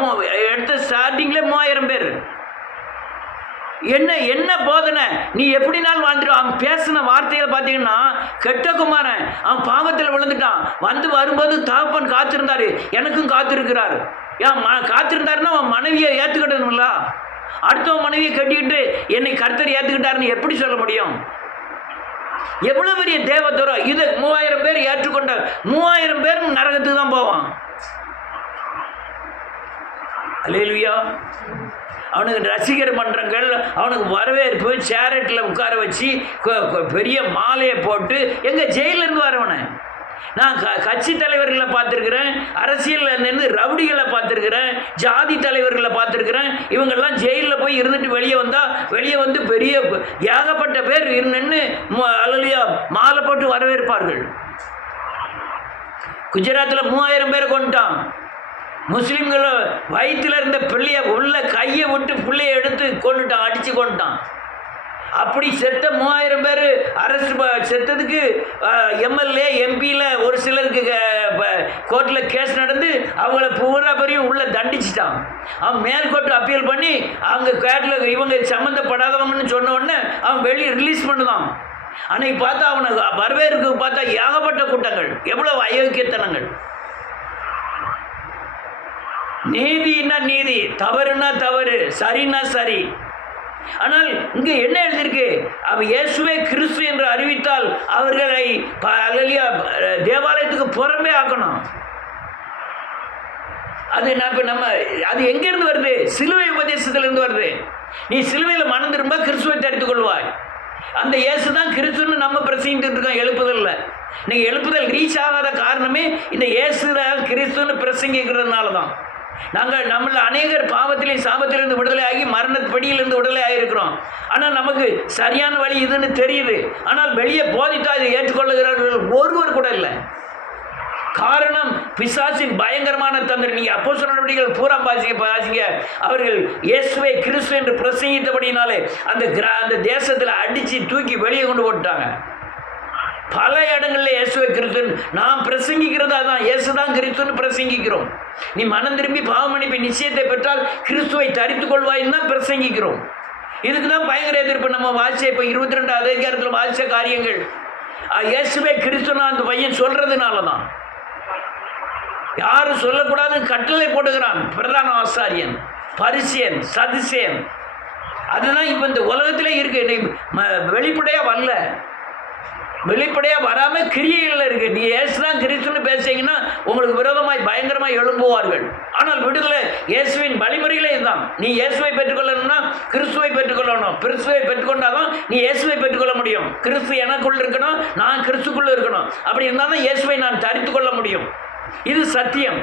எடுத்த ஸ்டார்டிங்கில் 3000 பேர். என்ன போதனை, நீ எப்படினாலும் வாழ்ந்துடும். அவன் பேசின வார்த்தைகளை பார்த்தீங்கன்னா, கெட்ட குமாரன் அவன் பாவத்தில் விழுந்துட்டான், வரும்போது தகப்பன் காத்திருந்தாரு, எனக்கும் காத்திருக்கிறாரு. ஏன் காத்திருந்தாருன்னா அவன் மனைவியை ஏற்றுக்கிட்டணும்ல. அடுத்தவன் மனைவியை கட்டிக்கிட்டு என்னை கர்த்தர் ஏற்றுக்கிட்டாருன்னு எப்படி சொல்ல முடியும்? எவ்வளவு பெரிய தேவத்துவம் இது. 3000 பேர் ஏற்றுக்கொண்ட 3000 பேர் நரகத்துக்கு தான் போவான். அல்லேலூயா. அவனுக்கு ரசிகர் மன்றங்கள், அவனுக்கு வரவேற்பு, சேரட்டில் உட்கார வச்சு பெரிய மாலையை போட்டு எங்க ஜெயிலிருந்து வரவனை நான் கட்சி தலைவர்களை பார்த்துருக்கிறேன், அரசியலில் நின்று ரவுடிகளை பார்த்துருக்கிறேன், ஜாதி தலைவர்களை பார்த்துருக்கிறேன். இவங்கெல்லாம் ஜெயிலில் போய் இருந்துட்டு வெளியே வந்து பெரிய ஏகப்பட்ட பேர் நின்று அல்லேலூயா மாலை போட்டு வரவேற்பார்கள். குஜராத்தில் 3000 பேரை கொண்டுட்டான். முஸ்லீம்களை வயிற்றில் இருந்த பிள்ளைய உள்ள கையை விட்டு பிள்ளைய எடுத்து கொண்டுட்டான், அடித்து கொண்டுட்டான். அப்படி செத்த 3000 பேர் அரசு செத்ததுக்கு எம்எல்ஏ எம்பியில் ஒரு சிலருக்கு கோர்ட்டில் கேஸ் நடந்து அவங்கள பூரா பேரையும் உள்ள தண்டிச்சிட்டான். அவன் மேல்கோர்ட்டு அப்பீல் பண்ணி அவங்க கேட்டில் இவங்க சம்மந்தப்படாதவங்கன்னு சொன்ன உடனே அவன் வெளியே ரிலீஸ் பண்ணுதான். அன்னைக்கு பார்த்தா அவனை வரவேற்கு பார்த்தா ஏகப்பட்ட கூட்டங்கள். எவ்வளவு அயோக்கியத்தனங்கள். நீதினா நீதி, தவறுனா தவறு, சரினா சரி. ஆனால் இங்கே என்ன எழுதியிருக்கு? அவன் இயேசுவே கிறிஸ்து என்று அறிவித்தால் அவர்களை அல்லேலூயா தேவாலயத்துக்கு புறம்பே ஆக்கணும். அது நம்ம அது எங்கேருந்து வருது? சிலுவை உபதேசத்திலிருந்து வருது. நீ சிலுவையில் மனம் திரும்ப கிறிஸ்துவை தரித்துக் கொள்வாய். அந்த இயேசு தான் கிறிஸ்துன்னு நம்ம பிரசங்கிட்டு இருக்கோம் எழுப்புதல்ல. நீங்கள் எழுப்புதல் ரீச் ஆகாத காரணமே இந்த இயேசு தான் கிறிஸ்துன்னு பிரசங்கிக்கிறதுனால தான். நாங்கள் நம்மள அநேகர் பாவத்திலேயும் சாபத்திலிருந்து விடுதலை ஆகி மரணப்படியிலிருந்து விடுதலை ஆகியிருக்கிறோம். ஆனால் நமக்கு சரியான வழி இதுன்னு தெரியுது. ஆனால் வெளியே போதித்தா இதை ஏற்றுக்கொள்ளுகிறவர்கள் ஒருவர் கூட இல்லை. காரணம் பிசாசின் பயங்கரமான தந்திரம். நீங்க அப்போஸ்தலர் நடவடிக்கைகள் பூரா வாசிங்க. அவர்கள் இயேசுவை கிறிஸ்து என்று பிரசங்கித்தபடினாலே அந்த தேசத்தில் அடிச்சு தூக்கி வெளியே கொண்டு போட்டாங்க. பல இடங்களில் இயேசுவை கிறிஸ்து நாம் பிரசங்கிக்கிறதா தான், இயேசுதான் கிறிஸ்துன்னு பிரசங்கிக்கிறோம். நீ மனம் திரும்பி பாவமன்னிப்பு நிச்சயத்தை பெற்றால் கிறிஸ்துவை தரித்து கொள்வாயின்னு தான் பிரசங்கிக்கிறோம். இதுக்கு தான் பயங்கர எதிர்ப்பு. நம்ம வாசிச்ச இப்போ 22வது அதிகாரத்தில் வாசிச்ச காரியங்கள் இயேசுவே கிறிஸ்துனா அந்த பையன் சொல்றதுனால தான். யாரும் சொல்லக்கூடாதுன்னு கட்டளை போட்டுக்கிறான் பிரதான ஆசாரியன், பரிசேயன், சதுசேயன். அதுதான் இப்போ இந்த உலகத்திலே இருக்கு. வெளிப்படையாக வரல, வெளிப்படையாக வராமல் கிரியைகளில் இருக்கு. நீ இயேசுதான் கிறிஸ்துன்னு பேசுறீங்கன்னா உங்களுக்கு விரோதமாய் பயங்கரமாக எழும்புவார்கள். ஆனால் விடுதலை இயேசுவின் வழிமுறைகளே இதுதான். நீ இயேசுவை பெற்றுக்கொள்ளணும்னா கிறிஸ்துவை பெற்றுக்கொள்ளணும். கிறிஸ்துவை பெற்றுக்கொண்டாதான் நீ இயேசுவை பெற்றுக்கொள்ள முடியும். கிறிஸ்து எனக்குள் இருக்கணும், நான் கிறிஸ்துக்குள்ள இருக்கணும். அப்படி இருந்தால் தான் இயேசுவை நான் தரித்து கொள்ள முடியும். இது சத்தியம்.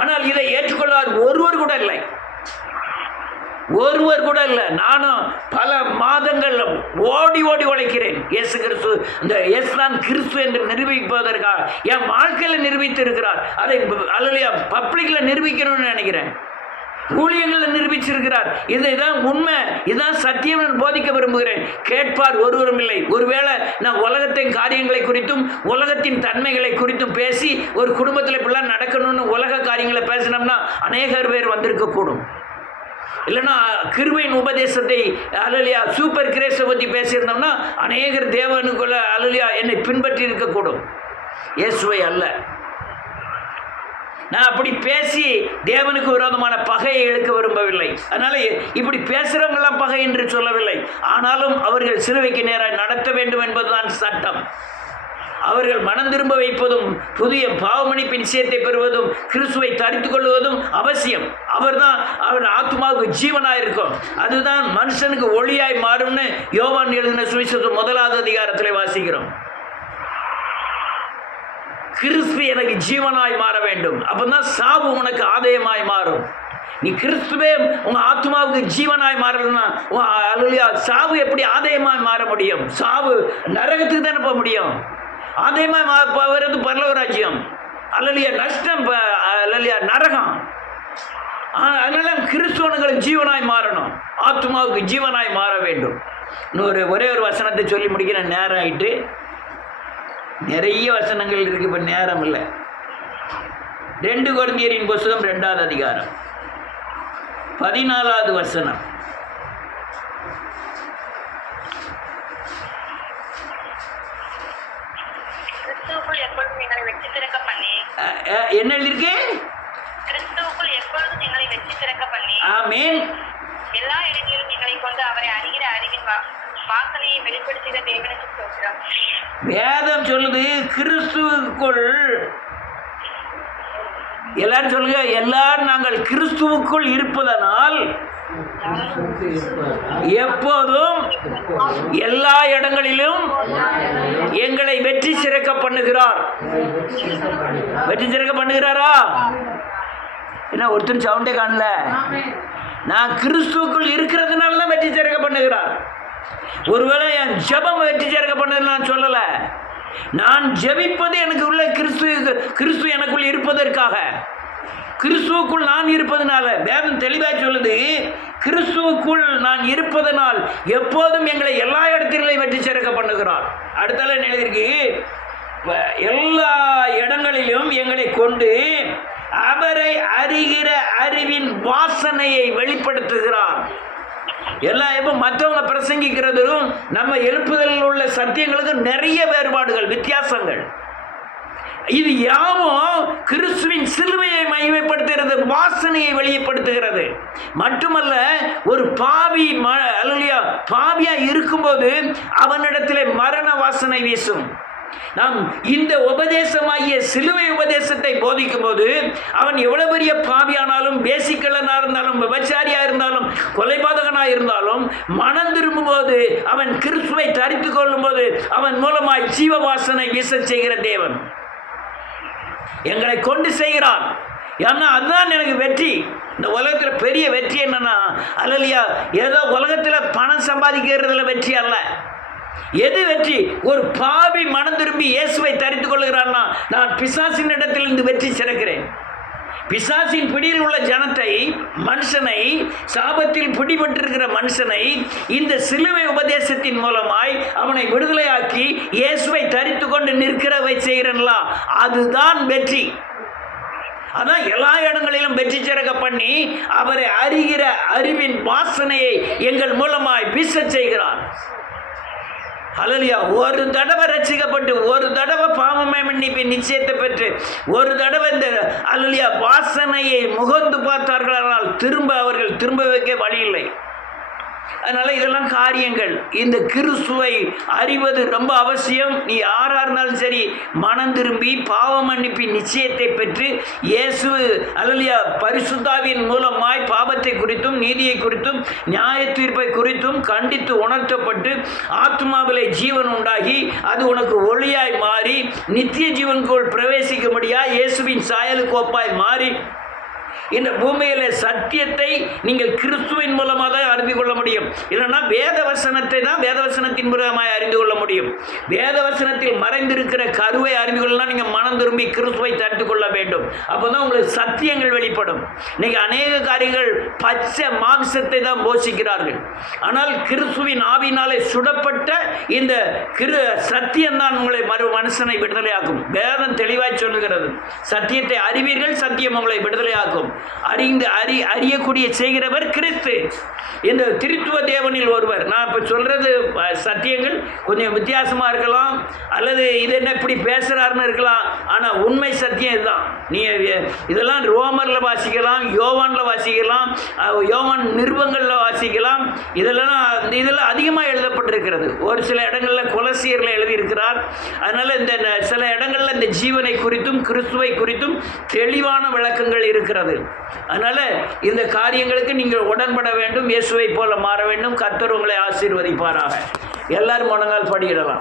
ஆனால் இதை ஏற்றுக்கொள்ளாத ஒருவர் கூட இல்லை, ஒருவர் கூட இல்லை. நானும் பல மாதங்கள் ஓடி உழைக்கிறேன். இயேசு கிறிஸ்து, இந்த இயேசுதான் கிறிஸ்து என்று நிரூபிப்பதற்காக என் வாழ்க்கையில் நிரூபித்து இருக்கிறார். அதை அல்லையா பப்ளிக்கில் நிரூபிக்கணும்னு நினைக்கிறேன். ஊழியங்களில் நிரூபிச்சிருக்கிறார். இதுதான் உண்மை, இதுதான் சத்தியம் என்று போதிக்க விரும்புகிறேன். கேட்பார் ஒருவரும் இல்லை. ஒருவேளை நான் உலகத்தின் காரியங்களை குறித்தும் உலகத்தின் தன்மைகளை குறித்தும் பேசி ஒரு குடும்பத்தில் இப்படிலாம் நடக்கணும்னு உலக காரியங்களை பேசினோம்னா அநேகர் பேர் வந்திருக்கக்கூடும். இல்லைன்னா கிருபையின் உபதேசத்தை அல்லையா சூப்பர் கிரேஸை பற்றி பேசியிருந்தோம்னா அநேகர் தேவனுக்குள்ள அல்லையா என்னை பின்பற்றி இருக்கக்கூடும். இயேசுவை அல்ல. நான் அப்படி பேசி தேவனுக்கு விரோதமான பகையை இழுக்க விரும்பவில்லை. அதனால இப்படி பேசுகிறவங்களாம் பகை என்று சொல்லவில்லை. ஆனாலும் அவர்கள் சிலுவைக்கு நேராக நடத்த வேண்டும் என்பதுதான் சட்டம். அவர்கள் மனம் திரும்ப வைப்பதும் புதிய பாவமன்னிப்பு நிச்சயத்தை பெறுவதும் கிறிஸ்துவை தரித்து கொள்வதும் அவசியம். அவர்தான் அவர் ஆத்மாவுக்கு ஜீவனாக இருக்கும். அதுதான் மனுஷனுக்கு ஒளியாய் மாறும்னு யோவான் எழுதின சுவிசேஷம் 1வது அதிகாரத்தில் வாசிக்கிறோம். கிறிஸ்து எனக்கு ஜீவனாய் மாற வேண்டும். அப்பதான் சாவு உனக்கு ஆதாயமாய் மாறும். நீ கிறிஸ்துவே உங்க ஆத்மாவுக்கு ஜீவனாய் மாறலன்னா சாவு எப்படி ஆதாயமாய் மாற முடியும்? சாவு நரகத்துக்கு தானே போக முடியும். ஆதாயமாய் வருது பரலோக ராஜ்யம். அல்லையா நஷ்டம், அல்லையா நரகம். அதனால கிறிஸ்துவனுங்களுக்கு ஜீவனாய் மாறணும், ஆத்மாவுக்கு ஜீவனாய் மாற வேண்டும். ஒரே ஒரு வசனத்தை சொல்லி முடிக்கிற நேரம் ஆயிட்டு. நிறைய வசனங்கள் இருக்கு, இப்போ நேரம் இல்லை. 2 கொரிந்தியரின் புத்தகம் 2வது அதிகாரம் 14வது வசனம். என்ன எழுதிருக்கு? ஆமென். எல்லா இடங்களிலும் எங்களை கொண்டு அவரை அறிகிற அறிவின் வாசனையை வெளிப்படுத்துகிற தேவனுக்கு ஸ்தோத்திரம். வேதம் சொல்லுது கிறிஸ்துவுக்குள். எல்லாரும் சொல்லுங்க, எல்லாரும் நாங்கள் கிறிஸ்துவுக்குள் இருப்பதனால் எப்போதும் எல்லா இடங்களிலும் எங்களை வெற்றி சிறக்க பண்ணுகிறார். வெற்றி சிறக்க பண்ணுகிறாரா? என்ன ஒருத்தர் சவுண்டே காணல. நான் கிறிஸ்துவுக்குள் இருக்கிறதுனால தான் வெற்றி சிறக்க பண்ணுகிறார். ஒருவேளை என் ஜெபம் வெற்றி சேர்க்க பண்ணது நான் சொல்லல. நான் ஜெபிப்பது எனக்கு உள்ள கிறிஸ்து எனக்குள் இருப்பதற்காக, கிறிஸ்துவுக்குள் நான் இருப்பதனால. வேதம் தெளிவாக சொல்லுது, கிறிஸ்துவுக்குள் நான் இருப்பதனால் எப்போதும் எங்களை எல்லா இடத்திலும் வெற்றி சேர்க்க பண்ணுகிறார். அடுத்தால எழுதியிருக்கு, எல்லா இடங்களிலும் எங்களை கொண்டு அவரை அறிகிற அறிவின் வாசனையை வெளிப்படுத்துகிறார். எல்லாம் இப்போ மற்றவங்க பிரசங்கிக்கிறதும் நம்ம எழுப்புதலில் உள்ள சத்தியங்களுக்கு நிறைய வேறுபாடுகள், வித்தியாசங்கள். இது யாவும் கிறிஸ்துவின் சிலுவையை மகிமைப்படுத்துகிறது, வாசனையை வெளிப்படுத்துகிறது. மட்டுமல்ல, ஒரு பாவியா இருக்கும்போது அவனிடத்திலே மரண வாசனை வீசும். நாம் இந்த உபதேசமாகிய சிலுவை உபதேசத்தை போதிக்கும் போது அவன் எவ்வளவு பெரிய பாவியானாலும், பேசிக்கலனா இருந்தாலும், விபச்சாரியா இருந்தாலும், கொலைபாதகனாக இருந்தாலும், மனம் திரும்பும் போது அவன் கிறிஸ்துவை தரித்து கொள்ளும் போது அவன் மூலமாய் ஜீவ வாசனை வீச செய்கிற தேவன் எங்களை கொண்டு செய்கிறான். ஏன்னா அதுதான் எனக்கு வெற்றி. இந்த உலகத்தில் பெரிய வெற்றி என்னன்னா, அல்லையா ஏதோ உலகத்தில் பணம் சம்பாதிக்கிறதுல வெற்றி அல்ல. எது வெற்றி? ஒரு பாவி மனம் திரும்பி இயேசுவை தரித்துக் கொள்கிறான்னா, நான் பிசாசின் இடத்திலிருந்து வெற்றி சிறக்கிறேன். பிசாசின் பிடியில் உள்ள ஜனத்தை, மனுஷனை, சாபத்தில் பிடிபட்டிருக்கிற மனுஷனை இந்த சிலுவை உபதேசத்தின் மூலமாய் அவனை விடுதலையாக்கி இயேசுவை தரித்து கொண்டு நிற்கிறவை செய்கிறேன்ல, அதுதான் வெற்றி. அதான் எல்லா இடங்களிலும் வெற்றி சிறக்க பண்ணி அவரை அறிகிற அறிவின் வாசனையை எங்கள் மூலமாய் வீசச் செய்கிறான். ஹல்லேலூயா. ஒரு தடவை ரட்சிக்கப்பட்டு, ஒரு தடவை பாவமை மன்னிப்பு நிச்சயத்தை பெற்று, ஒரு தடவை இந்த ஹல்லேலூயா வாசனையை முகந்து பார்த்தார்களானால் அவர்கள் திரும்ப வைக்க வழி இல்லை. அதனால் இதெல்லாம் காரியங்கள். இந்த கிறிஸ்துவை அறிவது ரொம்ப அவசியம். நீ யாராக இருந்தாலும் சரி, மனம் திரும்பி பாவ மன்னிப்பின் நிச்சயத்தை பெற்று இயேசு ஹல்லேலூயா பரிசுத்தாவின் மூலமாய் பாவத்தை குறித்தும் நீதியை குறித்தும் நியாய தீர்ப்பை குறித்தும் கண்டித்து உணர்த்தப்பட்டு ஆத்மாவிலே ஜீவன் உண்டாகி அது உனக்கு ஒளியாய் மாறி நித்திய ஜீவனுக்குள் பிரவேசிக்கும்படியாய் இயேசுவின் சாயலுக்கு ஒப்பாய் மாறி இந்த பூமியில சத்தியத்தை நீங்கள் கிறிஸ்துவின் மூலமாக தான் அறிந்து கொள்ள முடியும். இல்லைன்னா வேதவசனத்தை தான் வேதவசனத்தின் மூலமாக அறிந்து கொள்ள முடியும். வேதவசனத்தில் மறைந்திருக்கிற கருவை அறிந்து கொள்ளலாம். நீங்கள் மனம் திரும்பி கிறிஸ்துவை தடுத்து கொள்ள வேண்டும். அப்போ தான் உங்களுக்கு சத்தியங்கள் வெளிப்படும். இன்னைக்கு அநேக காரியங்கள் பச்சை மாம்சத்தை தான் போஷிக்கிறார்கள். ஆனால் கிறிஸ்துவின் ஆவினாலே சுடப்பட்ட இந்த சத்தியம்தான் உங்களை மனுஷனை விடுதலையாக்கும். வேதம் தெளிவாய் சொல்லுகிறது, சத்தியத்தை அறிவீர்கள், சத்தியம் உங்களை விடுதலையாக்கும். அறியக்கூடிய செய்கிறவர் கிறிஸ்து. இந்த திருத்துவ தேவனில் ஒருவர். நான் இப்போ சொல்றது சத்தியங்கள் கொஞ்சம் வித்தியாசமாக இருக்கலாம், அல்லது இது என்ன இப்படி பேசுகிறாருன்னு இருக்கலாம். ஆனால் உண்மை சத்தியம் இதுதான். நீங்கள் இதெல்லாம் ரோமரில் வாசிக்கலாம், யோவானில் வாசிக்கலாம், யோவான் நிருபங்களில் வாசிக்கலாம். இதெல்லாம் அதிகமாக எழுதப்பட்டிருக்கிறது. ஒரு சில இடங்களில் கொலசியரில் எழுதியிருக்கிறார். அதனால் இந்த சில இடங்களில் இந்த ஜீவனை குறித்தும் கிறிஸ்துவை குறித்தும் தெளிவான விளக்கங்கள் இருக்கிறது. அதனால் இந்த காரியங்களுக்கு நீங்கள் உடன்பட வேண்டும், இயேசுவை போல மாற வேண்டும். கர்த்தர் உங்களை ஆசீர்வதிப்பாராக. எல்லாரும் முழங்கால் படியிடலாம்.